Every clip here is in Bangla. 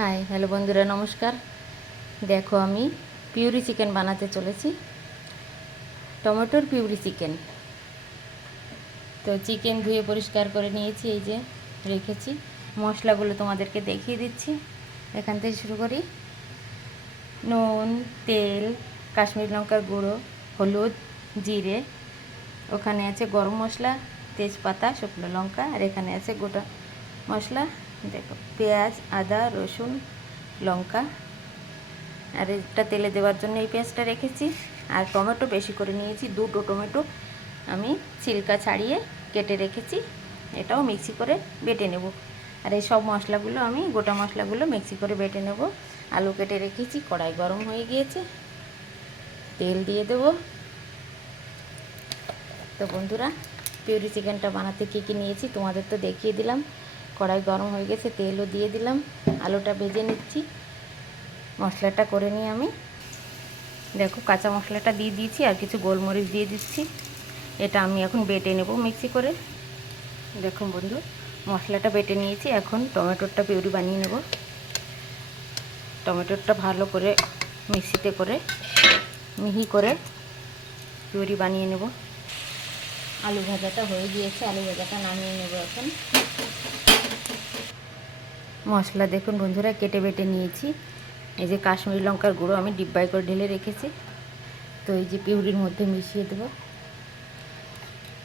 হাই হ্যালো বন্ধুরা, নমস্কার। দেখো, আমি পিউরি চিকেন বানাতে চলেছি, টমেটোর পিউরি চিকেন। তো চিকেন ধুয়ে পরিষ্কার করে নিয়েছি, এই যে রেখেছি। মশলাগুলো তোমাদেরকে দেখিয়ে দিচ্ছি। এখান থেকে শুরু করি। নুন, তেল, কাশ্মীরি লঙ্কার গুঁড়ো, হলুদ, জিরে, ওখানে আছে গরম মশলা, তেজপাতা, শুকনো লঙ্কা, আর এখানে আছে গোটা মশলা। দেখো, পেঁয়াজ, আদা, রসুন, লঙ্কা, আর এটা তেলে দেওয়ার জন্য এই পেঁয়াজটা রেখেছি। আর টমেটো বেশি করে নিয়েছি, দুটো টমেটো আমি ছিলকা ছাড়িয়ে কেটে রেখেছি। এটাও মিক্সি করে বেটে নেব। আর এই সব মশলাগুলো আমি গোটা মশলাগুলো মিক্সি করে বেটে নেব। আলু কেটে রেখেছি, কড়াই গরম হয়ে গিয়েছে, তেল দিয়ে দেব। তো বন্ধুরা, পিউরি চিকেনটা বানাতে কী কী নিয়েছি তোমাদের তো দেখিয়ে দিলাম। কড়াই গরম হয়ে গেছে, তেলও দিয়ে দিলাম। আলুটা ভেজে নিচ্ছি। মশলাটা করে নিয়ে আমি দেখো কাঁচা মশলাটা দিয়ে দিয়েছি, আর কিছু গোলমরিচ দিয়ে দিচ্ছি। এটা আমি এখন বেটে নেব মিক্সি করে। দেখুন বন্ধু, মশলাটা বেটে নিয়েছি। এখন টমেটোরটা পিউরি বানিয়ে নেব। টমেটোরটা ভালো করে মিক্সিতে করে মিহি করে পিউরি বানিয়ে নেব। আলু ভাজাটা হয়ে গিয়েছে, আলু ভাজাটা নামিয়ে নেব এখন। মশলা দেখুন বন্ধুরা, কেটে বেটে নিয়েছি। এই যে কাশ্মীরি লঙ্কার গুঁড়ো আমি ডিব্বায় করে ঢেলে রেখেছি। তো এই যে পিউরির মধ্যে মিশিয়ে দেবো।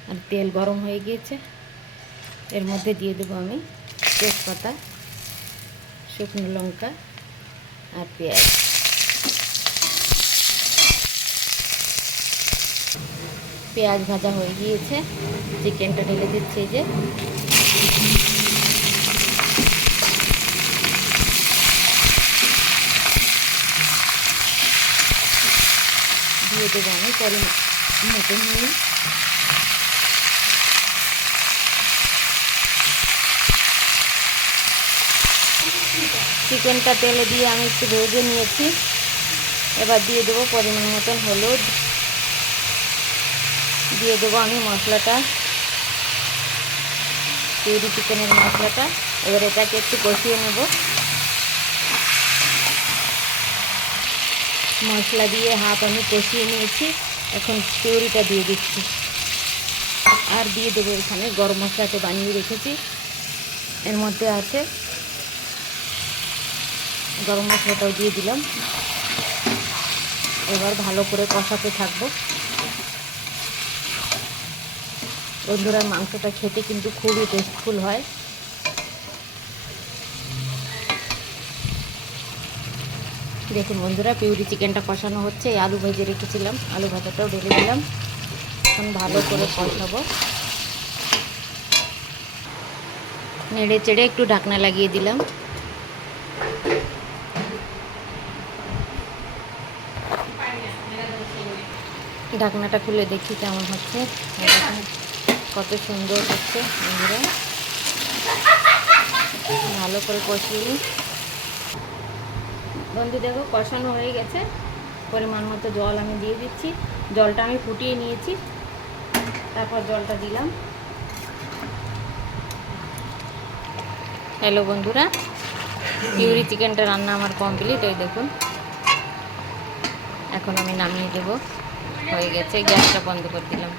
আর তেল গরম হয়ে গিয়েছে, এর মধ্যে দিয়ে দেবো আমি তেজপাতা, শুকনো লঙ্কা আর পেঁয়াজ। পেঁয়াজ ভাজা হয়ে গিয়েছে, চিকেনটা ঢেলে দিচ্ছি। এই যে দিয়ে দেবো আমি পরিমাণ মতো নুন। চিকেনটা তেলে দিয়ে আমি একটু ভেজে নিয়েছি। এবার দিয়ে দেবো পরিমাণ মতন হলুদ, দিয়ে দেবো আমি মশলাটা, পিউরি চিকেনের মশলাটা। এবার এটাকে একটু কষিয়ে নেব। মশলা দিয়ে হাফ আমি কষিয়ে নিয়েছি। এখন পিউরিটা দিয়ে দিচ্ছি, আর দিয়ে দেবো এখানে গরম মশলাটা বানিয়ে রেখেছি, এর মধ্যে আছে গরম মশলাটাও দিয়ে দিলাম। এবার ভালো করে কষাতে থাকবো। বন্ধুরা, মাংসটা খেতে কিন্তু খুবই টেস্টফুল হয়। দেখুন বন্ধুরা, পিউরি চিকেনটা কষানো হচ্ছে। এই আলু ভেজে রেখেছিলাম, আলু ভাজাটাও ঢেলে দিলাম। এখন ভালো করে কষাবো। নেড়ে চেড়ে একটু ঢাকনা লাগিয়ে দিলাম। ঢাকনাটা খুলে দেখি কেমন হচ্ছে। কত সুন্দর হচ্ছে বন্ধুরা। ভালো করে কষিয়ে নিই। বন্ধু দেখো, কষানো হয়ে গেছে। পরিমাণ মতো জল আমি দিয়ে দিচ্ছি। জলটা আমি ফুটিয়ে নিয়েছি, তারপর জলটা দিলাম। হ্যালো বন্ধুরা, পিউরি চিকেনটা রান্না আমার কমপ্লিট। এই দেখুন, এখন আমি নামিয়ে দেবো। হয়ে গেছে, গ্যাসটা বন্ধ করে দিলাম।